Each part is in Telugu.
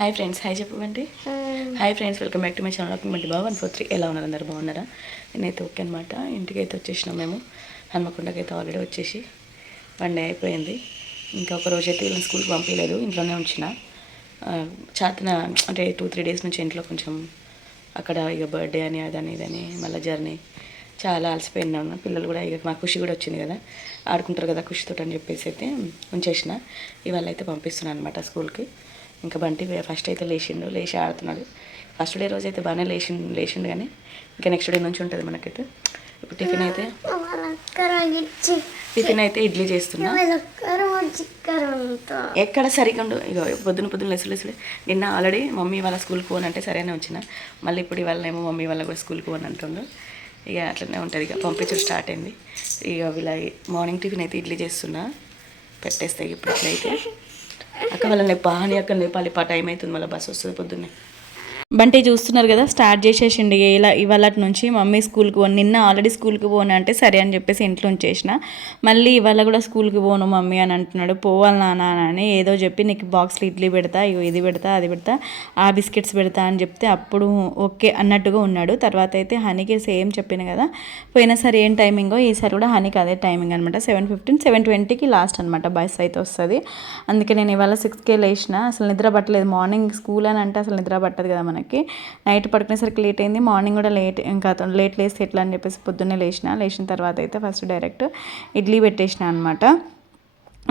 హాయ్ ఫ్రెండ్స్, హాయ్ చెప్పండి. Hi friends, welcome back to my channel. Mandi Babu 143. ఎలా ఉన్నారు? అందరు బాగున్నారా? నేనైతే ఓకే అనమాట. ఇంటికి అయితే వచ్చేసినాం మేము. హన్మకొండకి అయితే ఆల్రెడీ వచ్చేసి 1 డే అయిపోయింది. ఇంకా ఒక రోజు అయితే వీళ్ళని స్కూల్కి పంపించలేదు, ఇంట్లోనే ఉంచిన. చాతన అంటే 2-3 డేస్ నుంచి ఇంట్లో కొంచెం అక్కడ ఇక బర్త్డే అని అదని ఇదని మళ్ళీ జర్నీ చాలా అలసిపోయినాను. పిల్లలు కూడా ఇక మా ఖుషి కూడా వచ్చింది కదా, ఆడుకుంటారు కదా ఖుషితో అని చెప్పేసి అయితే ఉంచేసిన. ఇవాళ అయితే పంపిస్తున్నాను అనమాట స్కూల్కి. ఇంకా బంటి ఫస్ట్ అయితే లేచి ఆడుతున్నాడు. ఫస్ట్ డే రోజు అయితే బాగానే లేచిండు కానీ ఇంకా నెక్స్ట్ డే నుంచి ఉంటుంది మనకైతే. ఇప్పుడు టిఫిన్ అయితే ఇడ్లీ చేస్తున్నా. ఎక్కడ సరిగ్గా ఉండు. ఇక పొద్దున లేసుడే. నిన్న ఆల్రెడీ మమ్మీ వాళ్ళ స్కూల్కి పోనంటే సరైన వచ్చిన. మళ్ళీ ఇప్పుడు ఇవాళ ఏమో మమ్మీ వాళ్ళ కూడా స్కూల్కి పోని అంటుండు. ఇక అట్లనే ఉంటుంది. ఇక పంపించడం స్టార్ట్ అయింది. ఇక వీళ్ళ మార్నింగ్ టిఫిన్ అయితే ఇడ్లీ చేస్తున్నా, పెట్టేస్తాయి ఇప్పుడు ఇట్లయితే. అక్క వాళ్ళని లేపాలి, అక్కడ లేపాలి, టైం అవుతుంది, మళ్ళీ బస్సు వస్తుంది పొద్దున్నే. బంటి చూస్తున్నారు కదా, స్టార్ట్ చేసేసిండి ఇలా ఇవాళ నుంచి మమ్మీ స్కూల్కి పోను. నిన్న ఆల్రెడీ స్కూల్కి పోను అంటే సరే అని చెప్పేసి ఇంట్లో ఉంచేసిన. మళ్ళీ ఇవాళ కూడా స్కూల్కి పోను మమ్మీ అని అంటున్నాడు. పోవాలి నాన్న అని ఏదో చెప్పి నీకు బాక్స్లో ఇడ్లీ పెడతా, ఇది పెడతా, అది పెడతా, ఆ బిస్కెట్స్ పెడతా అని చెప్తే అప్పుడు ఓకే అన్నట్టుగా ఉన్నాడు. తర్వాత అయితే హనీకి సేమ్ చెప్పిన కదా, పోయినసారి ఏం టైమింగో ఈసారి కూడా హనీకి అదే టైమింగ్ అనమాట. 7:15, 7:20కి లాస్ట్ అనమాట బస్ అయితే వస్తుంది. అందుకే నేను ఇవాళ 6కే లేచిన. అసలు నిద్ర పట్టలేదు. మార్నింగ్ స్కూల్ అని అంటే అసలు నిద్ర పట్టదు కదా మనకి. నైట్ పడుకునేసరికి లేట్ అయింది. మార్నింగ్ కూడా ఇంకా లేట్ లేస్తే ఎట్లా అని చెప్పేసి పొద్దున్నే లేచిన తర్వాత అయితే ఫస్ట్ డైరెక్ట్ ఇడ్లీ పెట్టేసిన అనమాట.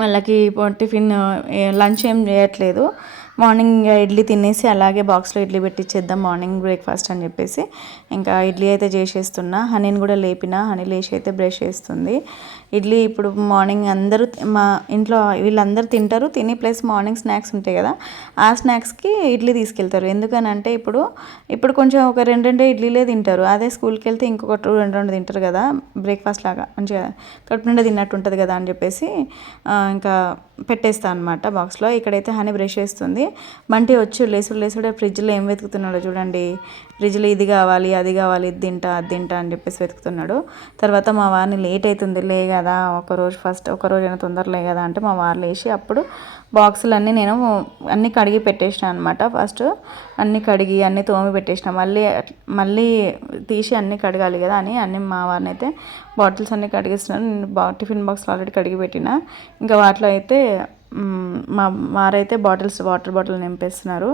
వాళ్ళకి టిఫిన్ లంచ్ ఏం చేయట్లేదు. మార్నింగ్ ఇడ్లీ తినేసి అలాగే బాక్స్లో ఇడ్లీ పెట్టించేద్దాం మార్నింగ్ బ్రేక్ఫాస్ట్ అని చెప్పేసి ఇంకా ఇడ్లీ అయితే చేసేస్తున్నా. హనీని కూడా లేపిన. హనీ లేచి అయితే బ్రష్ చేస్తుంది. ఇడ్లీ ఇప్పుడు మార్నింగ్ అందరూ మా ఇంట్లో వీళ్ళందరూ తింటారు. తిని ప్లస్ మార్నింగ్ స్నాక్స్ ఉంటాయి కదా, ఆ స్నాక్స్కి ఇడ్లీ తీసుకెళ్తారు. ఎందుకనంటే ఇప్పుడు కొంచెం ఒక 2 ఇడ్లీలే తింటారు. అదే స్కూల్కి వెళ్తే ఇంకొక 2 తింటారు కదా, బ్రేక్ఫాస్ట్ లాగా మంచిగా కడుపు నిండా తిన్నట్టు ఉంటుంది కదా అని చెప్పేసి ఇంకా పెట్టేస్తాను అనమాట బాక్స్లో. ఇక్కడైతే హనీ బ్రష్ చేస్తుంది. బంటి వచ్చి లేసుడే ఫ్రిడ్జ్లో ఏం వెతుకుతున్నాడో చూడండి. ఫ్రిడ్జ్లో ఇది కావాలి, అది కావాలి, ఇది తింటా, అది తింటా అని చెప్పేసి వెతుకుతున్నాడు. తర్వాత మా వారిని లేట్ అవుతుంది లే కదా, ఒకరోజైనా తొందరలే కదా అంటే మా వారు లేచి అప్పుడు బాక్సులన్నీ నేను అన్నీ కడిగి పెట్టేసిన అనమాట. ఫస్ట్ అన్నీ కడిగి అన్నీ తోమి పెట్టేసిన. మళ్ళీ తీసి అన్నీ కడగాలి కదా అని అన్నీ మా వారిని అయితే బాటిల్స్ అన్నీ కడిగిస్తున్నాను. నేను టిఫిన్ బాక్స్లో ఆల్రెడీ కడిగి పెట్టిన. ఇంకా వాటిలో అయితే మా వారైతే వాటర్ బాటిల్ నింపేస్తున్నారు.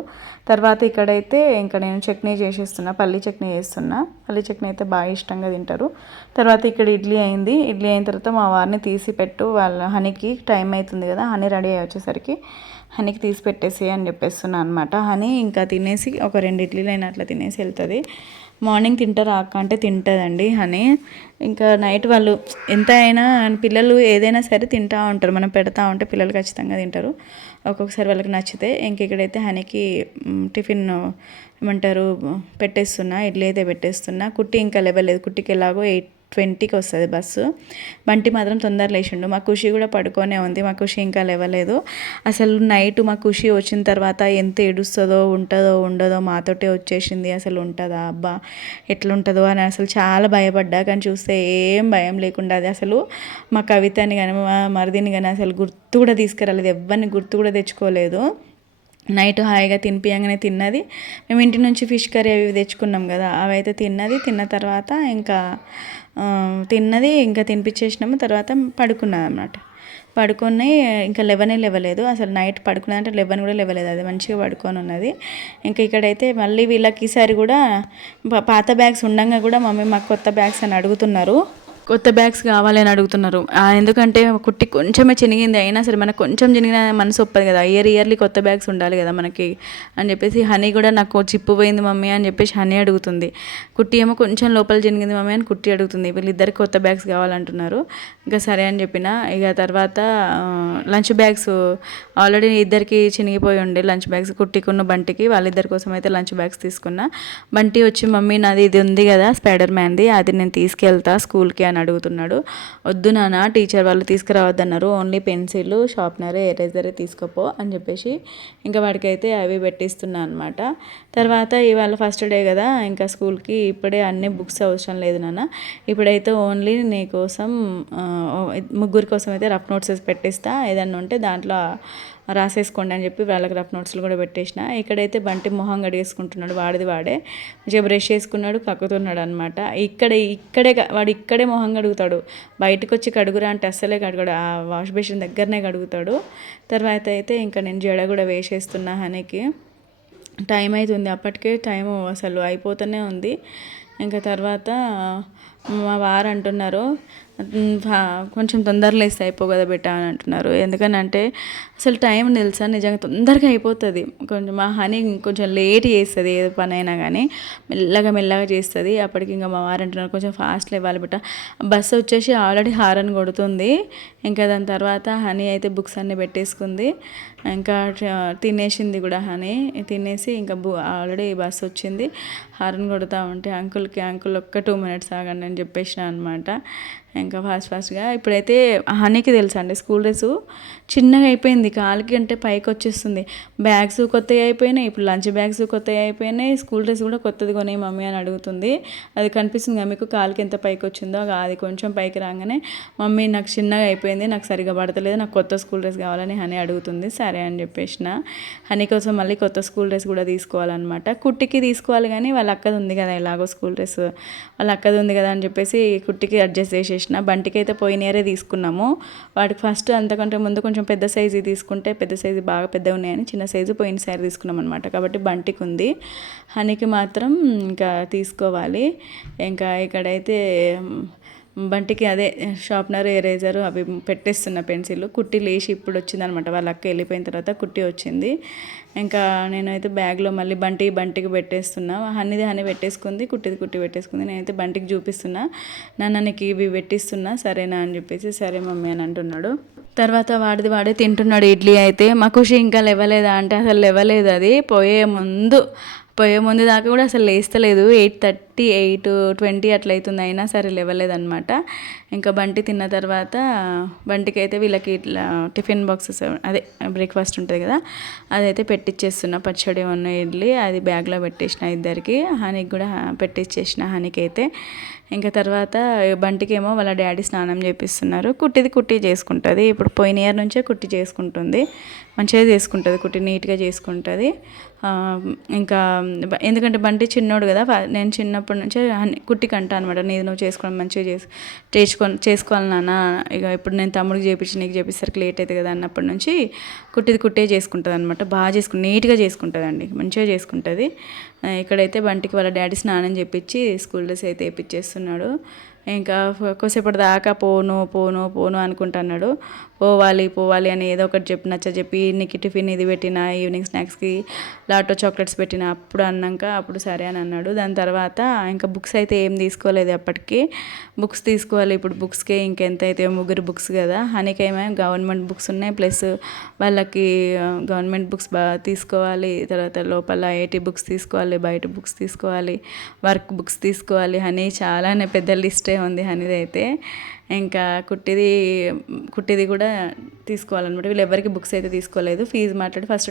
తర్వాత ఇక్కడైతే ఇంకా నేను చట్నీ చేసేస్తున్నా, పల్లీ చట్నీ చేస్తున్నా. పల్లీ చట్నీ అయితే బాగా ఇష్టంగా తింటారు. తర్వాత ఇక్కడ ఇడ్లీ అయింది. ఇడ్లీ అయిన తర్వాత మా వారిని తీసి పెట్టు, వాళ్ళ హనీకి టైం అవుతుంది కదా, హనీ రెడీ అయ్యి వచ్చేసరికి హనీకి తీసి పెట్టేసి అని చెప్పేస్తున్నా అనమాట. హనీ ఇంకా తినేసి ఒక 2 ఇడ్లీలు అయినా అట్లా తినేసి వెళ్తుంది. మార్నింగ్ తింటారా అక్క అంటే తింటుందండి హనీ. ఇంకా నైట్ వాళ్ళు ఎంత అయినా పిల్లలు ఏదైనా సరే తింటూ ఉంటారు. మనం పెడతా ఉంటే పిల్లలు ఖచ్చితంగా తింటారు. ఒక్కొక్కసారి వాళ్ళకి నచ్చితే. ఇంక ఇక్కడైతే హనీకి టిఫిన్ ఏమంటారు పెట్టేస్తున్నా, ఇడ్లీ అయితే పెట్టేస్తున్నా. కుట్టి ఇంకా లేవలేదు. కుట్టికి ఎలాగో 8:20కి వస్తుంది బస్సు. బంటి మాత్రం తొందర లేచిండు. మా ఖుషి కూడా పడుకొనే ఉంది. మా ఖుషి ఇంకా లేవలేదు. అసలు నైట్ మా ఖుషి వచ్చిన తర్వాత ఎంత ఏడుస్తుందో, ఉంటుందో ఉండదో, మాతోటే వచ్చేసింది. అసలు ఉంటుందా అబ్బా ఎట్లుంటుందో అని అసలు చాలా భయపడ్డా. కానీ చూస్తే ఏం భయం లేకుండా అది అసలు మా కవితని కానీ మా మరిదిని కానీ అసలు గుర్తు కూడా తీసుకురాలేదు. ఎవరిని గుర్తు కూడా తెచ్చుకోలేదు. నైట్ హాయిగా తినిపియంగానే తిన్నది. మేము ఇంటి నుంచి ఫిష్ కర్రీ అవి తెచ్చుకున్నాం కదా, అవి అయితే తిన్నది. తిన్న తర్వాత ఇంకా తినిపించేసినాము. తర్వాత పడుకున్నది అన్నమాట. పడుకొని ఇంకా లేవలేదు. అసలు నైట్ పడుకున్నదంటే 11 కూడా లేవలేదు. అది మంచిగా పడుకొని ఉన్నది. ఇంకా ఇక్కడైతే మళ్ళీ వీళ్ళకి ఈసారి కూడా పాత బ్యాగ్స్ ఉండగా కూడా మమ్మీ మాకు కొత్త బ్యాగ్స్ అని అడుగుతున్నారు. కొత్త బ్యాగ్స్ కావాలని అడుగుతున్నారు. ఎందుకంటే కుట్టి కొంచెమే చినిగింది, అయినా సరే మనకు కొంచెం చినిగిన మనసు ఒప్పదు కదా, ఇయర్లీ కొత్త బ్యాగ్స్ ఉండాలి కదా మనకి అని చెప్పేసి. హనీ కూడా నాకు చిప్పు పోయింది మమ్మీ అని చెప్పేసి హనీ అడుగుతుంది. కుట్టి ఏమో కొంచెం లోపల చినిగింది మమ్మీ అని కుట్టి అడుగుతుంది. వీళ్ళిద్దరికి కొత్త బ్యాగ్స్ కావాలంటున్నారు. ఇంకా సరే అని చెప్పిన. ఇక తర్వాత లంచ్ బ్యాగ్స్ ఆల్రెడీ ఇద్దరికి చినిగిపోయి ఉండే లంచ్ బ్యాగ్స్, కుట్టికున్న బంటికి. వాళ్ళిద్దరి కోసం అయితే లంచ్ బ్యాగ్స్ తీసుకున్నా. బంటి వచ్చి మమ్మీ నాది ఇది ఉంది కదా స్పైడర్ మ్యాన్ది, అది నేను తీసుకెళ్తా స్కూల్కి అని అడుగుతున్నాడు. వద్దు నాన్న, టీచర్ వాళ్ళు తీసుకురావద్దన్నారు, ఓన్లీ పెన్సిల్, షార్ప్నర్, ఎరేజర్ తీసుకోపో అని చెప్పేసి ఇంకా వాడికైతే అవి పెట్టిస్తున్నా అనమాట. తర్వాత ఇవాళ ఫస్ట్ డే కదా ఇంకా స్కూల్కి ఇప్పుడే అన్ని బుక్స్ అవసరం లేదు నాన్న, ఇప్పుడైతే ఓన్లీ నీ కోసం 3 కోసం అయితే రఫ్ నోట్స్ పెట్టిస్తా, ఏదన్నా ఉంటే దాంట్లో రాసేసుకోండి అని చెప్పి వాళ్ళకి రఫ్ నోట్స్లు కూడా పెట్టేసిన. ఇక్కడైతే బంటి మొహం కడిగేసుకుంటున్నాడు, వాడే మంచిగా బ్రష్ చేసుకున్నాడు, కక్కుతున్నాడు అనమాట. ఇక్కడే వాడు ఇక్కడే మొహం కడుగుతాడు, బయటకు వచ్చి కడుగురా అంటే అస్సలే కడుగుతాడు, ఆ వాష్ బేసిన్ దగ్గరనే కడుగుతాడు. తర్వాత అయితే ఇంకా నేను జడ కూడా వేసేస్తున్నా హనీకి. టైం అవుతుంది, అప్పటికే టైము అసలు అయిపోతూనే ఉంది. ఇంకా తర్వాత మా వారు అంటున్నారు కొంచెం తొందరలో వేస్తే అయిపో కదా బెట్ట అని అంటున్నారు. ఎందుకనంటే అసలు టైం తెలుసా నిజంగా తొందరగా అయిపోతుంది. కొంచెం మా హనీ కొంచెం లేట్ చేస్తుంది, ఏదో పని అయినా కానీ మెల్లగా చేస్తుంది. అప్పటికి ఇంకా మా వారు అంటున్నారు కొంచెం ఫాస్ట్లో ఇవ్వాలి బెట్ట. బస్సు వచ్చేసి ఆల్రెడీ హారన్ కొడుతుంది. ఇంకా దాని తర్వాత హనీ అయితే బుక్స్ అన్నీ పెట్టేసుకుంది, ఇంకా తినేసింది కూడా. హనీ తినేసి ఇంకా ఆల్రెడీ బస్సు వచ్చింది, హారన్ కొడుతూ ఉంటే అంకుల్ ఒక్క 2 minutes ఆగండి అని చెప్పేసిన అనమాట. ఇంకా ఫాస్ట్గా ఇప్పుడైతే హనీకి తెలుసా అండి స్కూల్ డ్రెస్ చిన్నగా అయిపోయింది, కాలికి అంటే పైకి వచ్చేస్తుంది. బ్యాగ్స్ కొత్తవి అయిపోయినాయి, ఇప్పుడు లంచ్ బ్యాగ్స్ కొత్తవి అయిపోయినాయి, స్కూల్ డ్రెస్ కూడా కొత్తది కొని మమ్మీ అని అడుగుతుంది. అది కనిపిస్తుంది కదా మీకు, కాలికి ఎంత పైకి వచ్చిందో అది కొంచెం పైకి రాగానే మమ్మీ నాకు చిన్నగా అయిపోయింది, నాకు సరిగా పడతలేదు, నాకు కొత్త స్కూల్ డ్రెస్ కావాలని హనీ అడుగుతుంది. సరే అని చెప్పేసిన. హనీ కోసం మళ్ళీ కొత్త స్కూల్ డ్రెస్ కూడా తీసుకోవాలన్నమాట. కుట్టికి తీసుకోవాలి కానీ వాళ్ళ అక్కది ఉంది కదా, ఎలాగో స్కూల్ డ్రెస్ వాళ్ళ అక్కది ఉంది కదా అని చెప్పేసి కుట్టికి అడ్జస్ట్ చేసేసిన. బంటికి అయితే పోయిన ఇయరే తీసుకున్నాము, వాడికి ఫస్ట్ అంతకంటే ముందు కొంచెం పెద్ద సైజు తీసుకుంటే పెద్ద సైజు బాగా పెద్దగా ఉన్నాయని చిన్న సైజు పోయినసారి తీసుకున్నాం అనమాట. కాబట్టి బంటికి ఉంది, హనీకి మాత్రం ఇంకా తీసుకోవాలి. ఇంకా ఇక్కడైతే బంటికి అదే షార్ప్నర్, ఎరేజర్ అవి పెట్టేస్తున్న పెన్సిల్. కుట్టి లేచి ఇప్పుడు వచ్చిందనమాట, వాళ్ళ అక్క వెళ్ళిపోయిన తర్వాత కుట్టి వచ్చింది. ఇంకా నేనైతే బ్యాగ్లో మళ్ళీ బంటికి పెట్టేస్తున్నా. హనీ పెట్టేసుకుంది, కుట్టి పెట్టేసుకుంది. నేనైతే బంటికి చూపిస్తున్నా, నాన్న నీకు ఇవి పెట్టిస్తున్నా సరేనా అని చెప్పేసి. సరే మమ్మీ అని అంటున్నాడు. తర్వాత వాడే తింటున్నాడు ఇడ్లీ అయితే. మా ఖుషి ఇంకా లేవలేదా అంటే అసలు లేవలేదు, అది పోయే ముందు దాకా కూడా అసలు లేస్తలేదు. 8:30 8:20 అట్లా అవుతుంది, అయినా సరే లేవలేదన్నమాట. ఇంకా బంటి తిన్న తర్వాత బంటికి అయితే వీళ్ళకి ఇట్లా టిఫిన్ బాక్సెస్ అదే బ్రేక్ఫాస్ట్ ఉంటుంది కదా, అదైతే పెట్టిచ్చేస్తున్నా. పచ్చడి ఉన్న ఇడ్లీ అది బ్యాగ్లో పెట్టేసిన ఇద్దరికి, హనీకి కూడా పెట్టిచ్చేసిన హనీకి అయితే. ఇంకా తర్వాత బంటికేమో వాళ్ళ డాడీ స్నానం చేపిస్తున్నారు. కుట్టి చేసుకుంటుంది, ఇప్పుడు పోయిన ఇయర్ నుంచే కుట్టి చేసుకుంటుంది, మంచిగా చేసుకుంటుంది, కుట్టి నీట్గా చేసుకుంటుంది. ఇంకా ఎందుకంటే బంటి చిన్నోడు కదా, నేను చిన్నప్పటి నుంచే కుట్టికి అంటా అనమాట, నీది నువ్వు చేసుకోవడం మంచిగా చేసుకోవాలి నాన్న, ఇక ఇప్పుడు నేను తమ్ముడికి చేపించి నీకు చేపిస్తారు లేట్ అవుతుంది కదా అన్నప్పటి నుంచి కుట్టే చేసుకుంటుంది అనమాట. బాగా నీట్గా చేసుకుంటుంది అండి, మంచిగా చేసుకుంటుంది. ఇక్కడైతే బంటికి వాళ్ళ డాడీ స్నానం చేపించి స్కూల్ డ్రెస్ అయితే వేయించేస్తున్నాడు. ఇంకా కొద్దిసేపటి దాకా పోను అనుకుంటున్నాడు. పోవాలి అని ఏదో ఒకటి నచ్చజెప్పి నీకు టిఫిన్ ఇది పెట్టిన, ఈవినింగ్ స్నాక్స్కి లాటో చాక్లెట్స్ పెట్టిన అప్పుడు సరే అని అన్నాడు. దాని తర్వాత ఇంకా బుక్స్ అయితే ఏం తీసుకోలేదు అప్పటికి, బుక్స్ తీసుకోవాలి. ఇప్పుడు బుక్స్కి ఇంకెంత అయితే 3 బుక్స్ కదా, హనీకేమో గవర్నమెంట్ బుక్స్ ఉన్నాయి, ప్లస్ వాళ్ళకి గవర్నమెంట్ బుక్స్ తీసుకోవాలి, తర్వాత లోపల 80 బుక్స్ తీసుకోవాలి, బయట బుక్స్ తీసుకోవాలి, వర్క్ బుక్స్ తీసుకోవాలి. హనీ చాలానే పెద్ద లిస్టే ఉంది హనీది అయితే. ఇంకా కుట్టిది కూడా తీసుకోవాలన్నమాట. వీళ్ళు ఎవరికి బుక్స్ అయితే తీసుకోలేదు. ఫీజు మాట్లాడి ఫస్ట్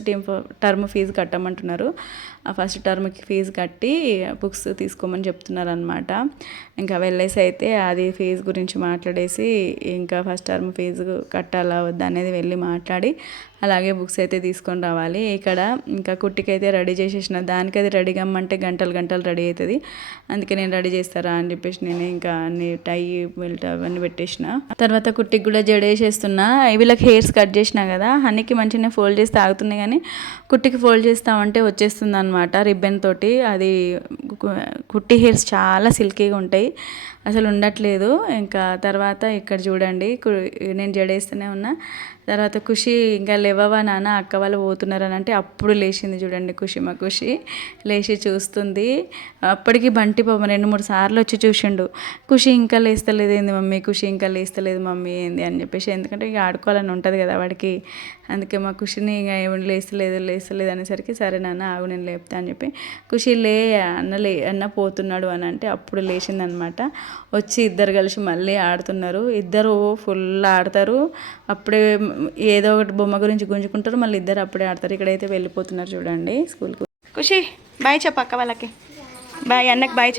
టర్మ్ ఫీజు కట్టమంటున్నారు, ఆ ఫస్ట్ టర్మ్కి ఫీజు కట్టి బుక్స్ తీసుకోమని చెప్తున్నారు అనమాట. ఇంకా వెళ్ళేసి అయితే అది ఫీజు గురించి మాట్లాడేసి ఇంకా ఫస్ట్ టర్మ్ ఫీజు కట్టాలా వద్దా అనేది వెళ్ళి మాట్లాడి అలాగే బుక్స్ అయితే తీసుకొని రావాలి. ఇక్కడ ఇంకా కుట్టికైతే రెడీ చేసేసిన, దానికి అది రెడీ కమ్మంటే గంటలు రెడీ అవుతుంది, అందుకే నేను రెడీ చేస్తారా అని చెప్పేసి నేను ఇంకా అన్ని టై బెల్ట్ అవన్నీ పెట్టేసిన. తర్వాత కుట్టికి కూడా జడేసేస్తున్నా. వీళ్ళకి హెయిర్స్ కట్ చేసినా కదా, హనీకి మంచిగా ఫోల్డ్ చేస్తే ఆగుతున్నాయి కానీ కుట్టికి ఫోల్డ్ చేస్తామంటే వచ్చేస్తుంది అనమాట రిబ్బన్ తోటి. అది కుట్టి హెయిర్స్ చాలా సిల్కీగా ఉంటాయి, అసలు ఉండట్లేదు. ఇంకా తర్వాత ఇక్కడ చూడండి నేను జడేస్తూనే ఉన్నా. తర్వాత ఖుషి ఇంకా లేవవా నాన్న అక్క వాళ్ళు పోతున్నారు అని అంటే అప్పుడు లేచింది చూడండి మా ఖుషి లేచి చూస్తుంది. అప్పటికి బంటి పాపం 2-3 సార్లు వచ్చి చూసిండు, ఖుషి ఇంకా లేస్తలేదు ఏంది మమ్మీ, ఖుషి ఇంకా లేస్తలేదు మమ్మీ ఏంది అని చెప్పేసి. ఎందుకంటే ఇక ఆడుకోవాలని ఉంటుంది కదా వాడికి, అందుకే మా ఖుషిని ఇక ఏమి లేస్తలేదు అనేసరికి సరే నాన్న ఆగు నేను లేపుతా అని చెప్పి ఖుషి అన్న పోతున్నాడు అని అంటే అప్పుడు లేచిందనమాట. వచ్చి ఇద్దరు కలిసి మళ్ళీ ఆడుతున్నారు, ఇద్దరు ఫుల్ ఆడతారు. అప్పుడే ఏదో ఒకటి బొమ్మ గురించి గుంజుకుంటారు, మళ్ళీ ఇద్దరు అప్పుడే ఆడతారు. ఇక్కడైతే వెళ్ళిపోతున్నారు చూడండి స్కూల్కి. ఖుషి బాయ్ చెప్పు అక్క వాళ్ళకి, బాయ్ అన్నకి బాయ్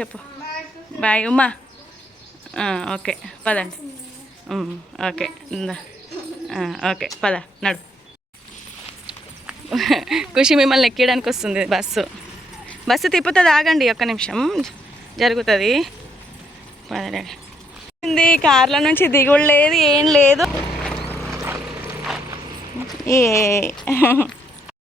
చెప్పు బాయ్ ఉమ్మా. ఓకే పదండి, ఓకే ఓకే పద నడు. ఖుషి మిమ్మల్ని ఎక్కడానికి వస్తుంది బస్సు తిప్పుతుంది, ఆగండి ఒక్క నిమిషం, జరుగుతుంది. కార్ల నుంచి దిగుడు లేదు, ఏం లేదు. ఏ